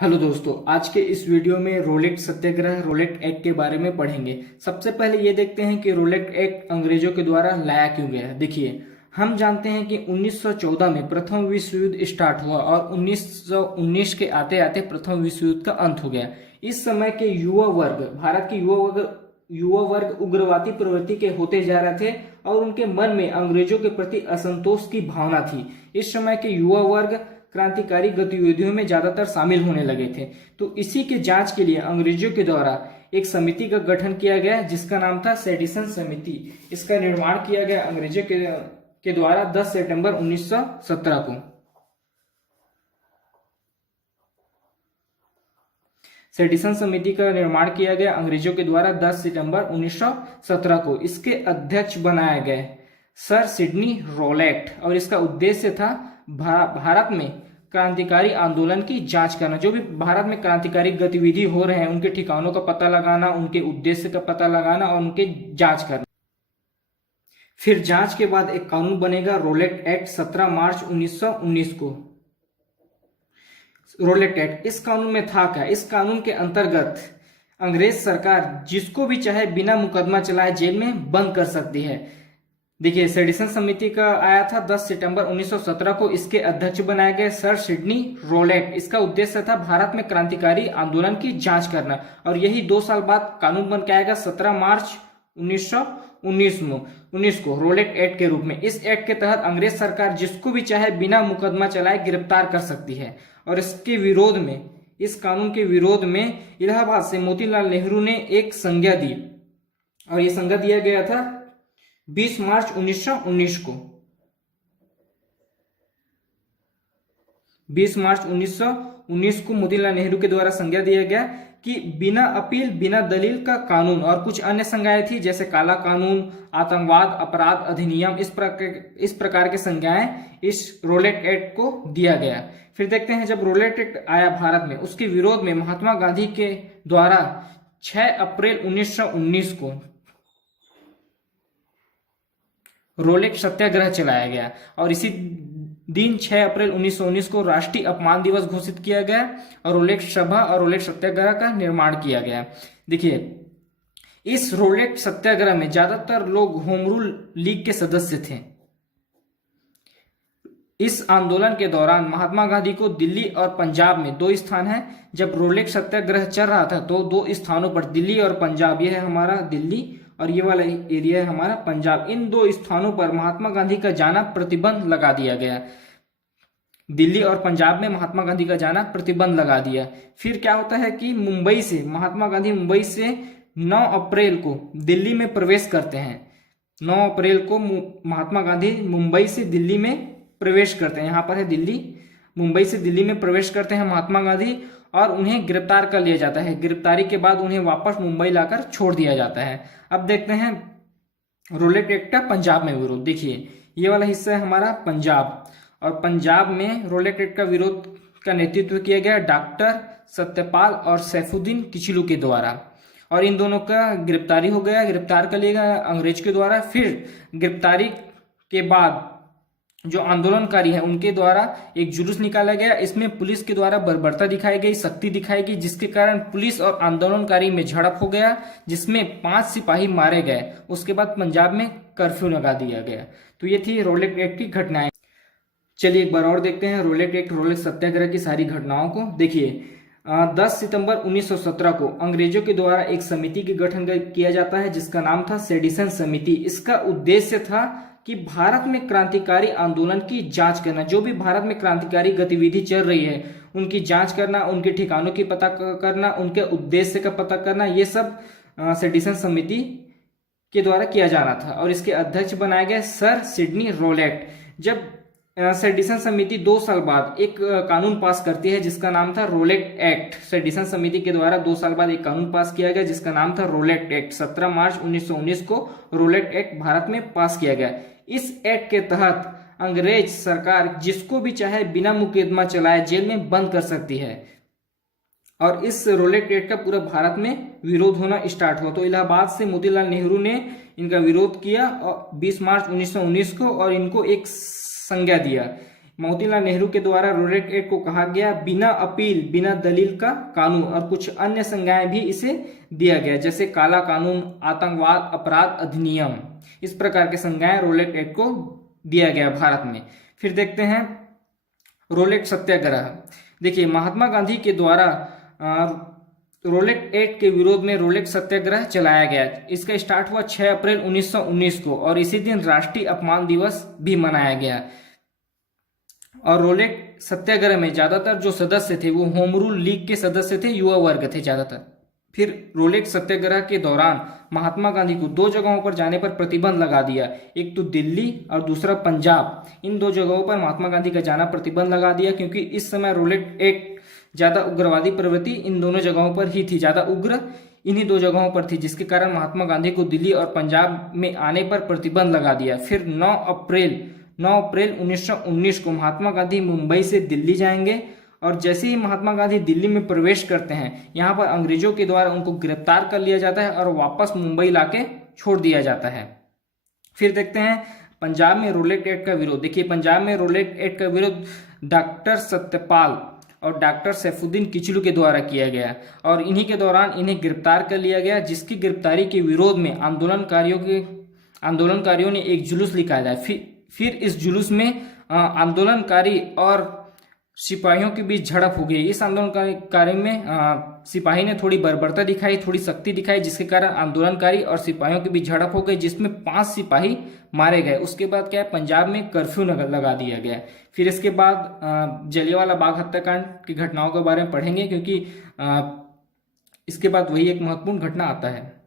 Hello दोस्तों, आज के इस वीडियो में रोलेट सत्याग्रह रोलेट एक्ट के बारे में पढ़ेंगे। सबसे पहले ये देखते हैं कि रोलेट एक्ट अंग्रेजों के द्वारा लाया क्यों गया। देखिए, हम जानते हैं कि 1914 में प्रथम विश्व युद्ध स्टार्ट हुआ और 1919 के आते आते प्रथम विश्व युद्ध का अंत हो गया। इस समय के युवा वर्ग, भारत के युवा वर्ग उग्रवादी प्रवृत्ति के होते जा रहे थे और उनके मन में अंग्रेजों के प्रति असंतोष की भावना थी। इस समय के युवा वर्ग क्रांतिकारी गतिविधियों में ज्यादातर शामिल होने लगे थे। तो इसी के जांच के लिए अंग्रेजों के द्वारा एक समिति का गठन किया गया जिसका नाम था सेडिसन समिति। इसका निर्माण किया गया अंग्रेजों के द्वारा 10 सितंबर 1917 को। सेडिसन समिति का निर्माण किया गया अंग्रेजों के द्वारा 10 सितंबर 1917 को। इसके अध्यक्ष बनाए गए सर सिडनी रोलेट और इसका उद्देश्य था भारत में क्रांतिकारी आंदोलन की जांच करना। जो भी भारत में क्रांतिकारी गतिविधि हो रहे हैं उनके ठिकानों का पता लगाना, उनके उद्देश्य का पता लगाना और उनके जांच करना। फिर जांच के बाद एक कानून बनेगा रोलेट एक्ट 17 मार्च 1919 को। रोलेट एक्ट, इस कानून में था क्या? इस कानून के अंतर्गत अंग्रेज सरकार जिसको भी चाहे बिना मुकदमा चलाए जेल में बंद कर सकती है। देखिए, सेडिसन समिति का आया था 10 सितंबर 1917 को। इसके अध्यक्ष बनाए गए सर सिडनी रोलेट। इसका उद्देश्य था भारत में क्रांतिकारी आंदोलन की जांच करना और यही 2 साल बाद कानून बन के आएगा 17 मार्च 1919 को रोलेट एक्ट के रूप में। इस एक्ट के तहत अंग्रेज सरकार जिसको भी चाहे बिना मुकदमा चलाए गिरफ्तार कर सकती है। और इसके विरोध में, इस कानून के विरोध में इलाहाबाद से मोतीलाल नेहरू ने एक संज्ञा दी और यह संज्ञा दिया गया था 20 मार्च 1919 को। 20 मार्च 1919 को मोतीलाल नेहरू के द्वारा संज्ञा दिया गया कि बिना अपील बिना दलील का कानून और कुछ अन्य संज्ञाएं थी जैसे काला कानून, आतंकवाद अपराध अधिनियम, इस प्रकार के संज्ञाएं इस रोलेट एक्ट को दिया गया। फिर देखते हैं, जब रोलेट एक्ट आया भारत में, उसके विरोध में महात्मा गांधी के द्वारा 6 अप्रैल 1919 को रोलेट सत्याग्रह चलाया गया और इसी दिन 6 अप्रैल 1919 को राष्ट्रीय अपमान दिवस घोषित किया गया और रोलेट सभा और रोलेट सत्याग्रह का निर्माण किया गया। देखिए, इस रोलेट सत्याग्रह में ज्यादातर लोग होम रूल लीग के सदस्य थे। इस आंदोलन के दौरान महात्मा गांधी को दिल्ली और पंजाब में 2 स्थान है। जब रोलेट सत्याग्रह चल रहा था तो 2 स्थानों पर, दिल्ली और पंजाब, यह है हमारा दिल्ली और ये वाला एरिया है हमारा पंजाब, इन 2 स्थानों पर महात्मा गांधी का जाना प्रतिबंध लगा दिया गया। दिल्ली और पंजाब में महात्मा गांधी का जाना प्रतिबंध लगा दिया। फिर क्या होता है कि मुंबई से महात्मा गांधी 9 अप्रैल को दिल्ली में प्रवेश करते हैं। 9 अप्रैल को महात्मा गांधी मुंबई से दिल्ली में प्रवेश करते हैं। यहाँ पर है दिल्ली। मुंबई से दिल्ली में प्रवेश करते हैं महात्मा गांधी और उन्हें गिरफ्तार कर लिया जाता है। गिरफ्तारी के बाद उन्हें वापस मुंबई लाकर छोड़ दिया जाता है। अब देखते हैं रोलेट एक्ट का पंजाब में विरोध। देखिए, ये वाला हिस्सा है हमारा पंजाब और पंजाब में रोलेट एक्ट का विरोध का नेतृत्व किया गया डॉक्टर सत्यपाल और सैफुद्दीन किचलू के द्वारा और इन दोनों का गिरफ्तारी हो गया। गिरफ्तार कर लिया गया अंग्रेज के द्वारा। फिर गिरफ्तारी के बाद जो आंदोलनकारी है उनके द्वारा एक जुलूस निकाला गया। इसमें पुलिस के द्वारा बर्बरता दिखाई गई, सख्ती दिखाई गई, जिसके कारण पुलिस और आंदोलनकारी में झड़प हो गया जिसमें 5 सिपाही मारे गए। उसके बाद पंजाब में कर्फ्यू लगा दिया गया। तो ये थी रोलेट एक्ट की घटनाएं। चलिए एक बार और देखते हैं रोलेट एक्ट रोलेट सत्याग्रह की सारी घटनाओं को। देखिए, 10 सितंबर 1917 को अंग्रेजों के द्वारा एक समिति का गठन किया जाता है जिसका नाम था सेडिसन समिति। इसका उद्देश्य था कि भारत में क्रांतिकारी आंदोलन की जांच करना। जो भी भारत में क्रांतिकारी गतिविधि चल रही है उनकी जांच करना, उनके ठिकानों की पता करना, उनके उद्देश्य का पता करना, ये सब सेडिसन समिति के द्वारा किया जाना था और इसके अध्यक्ष बनाए गए सर सिडनी रोलेट। जब सेडिसन समिति 2 साल बाद एक कानून पास करती है जिसका नाम था रोलेट एक्ट। सेडिसन समिति के द्वारा 2 साल बाद एक कानून पास किया गया जिसका नाम था रोलेट एक्ट। 17 मार्च 1919 को रोलेट एक्ट भारत में पास किया गया। इस एक्ट के तहत अंग्रेज सरकार जिसको भी चाहे बिना मुकदमा चलाए जेल में बंद कर सकती है और इस रोलेट एक्ट का पूरा भारत में विरोध होना स्टार्ट हुआ। तो इलाहाबाद से मोतीलाल नेहरू ने इनका विरोध किया और 20 मार्च 1919 को और इनको एक संज्ञा दिया। मोतीलाल नेहरू के द्वारा रोलेट एक्ट को कहा गया बिना अपील बिना दलील का कानून, और कुछ अन्य संज्ञाएं भी इसे दिया गया, जैसे काला कानून, आतंकवाद, अपराध अधिनियम, इस प्रकार के संज्ञाएं रोलेट एक्ट को दिया गया भारत में। फिर देखते हैं रोलेट सत्याग्रह। देखिए, महात्मा गांधी के द्वारा रोलेट एक्ट के विरोध में रोलेट सत्याग्रह चलाया गया। इसका स्टार्ट हुआ 6 अप्रैल 1919 को, और इसी दिन राष्ट्रीय अपमान दिवस भी मनाया गया। और रोलेट सत्याग्रह में ज्यादातर जो सदस्य थे वो होम रूल लीग के सदस्य थे, युवा वर्ग थे ज्यादातर। फिर रोलेट सत्याग्रह के दौरान महात्मा गांधी को 2 जगहों पर जाने पर प्रतिबंध लगा दिया, एक तो दिल्ली और दूसरा पंजाब। इन 2 जगहों पर महात्मा गांधी का जाना प्रतिबंध लगा दिया, क्योंकि इस समय रोलेट एक्ट ज्यादा उग्रवादी प्रवृत्ति इन दोनों जगहों पर ही थी, ज्यादा उग्र इन्हीं 2 जगहों पर थी, जिसके कारण महात्मा गांधी को दिल्ली और पंजाब में आने पर प्रतिबंध लगा दिया। फिर 9 अप्रैल 1919 को महात्मा गांधी मुंबई से दिल्ली जाएंगे, और जैसे ही महात्मा गांधी दिल्ली में प्रवेश करते हैं, यहाँ पर अंग्रेजों के द्वारा उनको गिरफ्तार कर लिया जाता है और वापस मुंबई लाके छोड़ दिया जाता है। फिर देखते हैं पंजाब में रोलेट एक्ट का विरोध। देखिए, पंजाब में रोलेट एक्ट का विरोध डॉक्टर सत्यपाल और डॉक्टर सैफुद्दीन किचलू के द्वारा किया गया, और इन्हीं के दौरान इन्हें गिरफ्तार कर लिया गया, जिसकी गिरफ्तारी के विरोध में आंदोलनकारियों ने एक जुलूस निकाला। फिर इस जुलूस में आंदोलनकारी और सिपाहियों के बीच झड़प हो गई। इस आंदोलनकारी में सिपाही ने थोड़ी बर्बरता दिखाई, थोड़ी सख्ती दिखाई, जिसके कारण आंदोलनकारी और सिपाहियों के बीच झड़प हो गई, जिसमें 5 सिपाही मारे गए। उसके बाद क्या है, पंजाब में कर्फ्यू लगा दिया गया। फिर इसके बाद जलियांवाला बाग हत्याकांड की घटनाओं के बारे में पढ़ेंगे, क्योंकि इसके बाद वही एक महत्वपूर्ण घटना आता है।